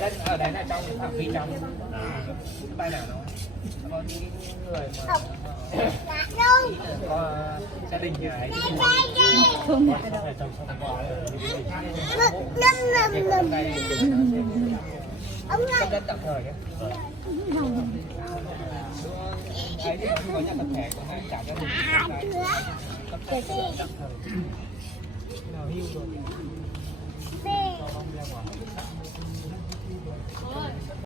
Lên ở đấy là trong phạm vi trong cái bay nào nó có những người mà có gia đình như ấy không đất tạm thời đấy ấy thì không có nhà tập thể của hai cả gia đình tập thể tạm thời nào hưu rồi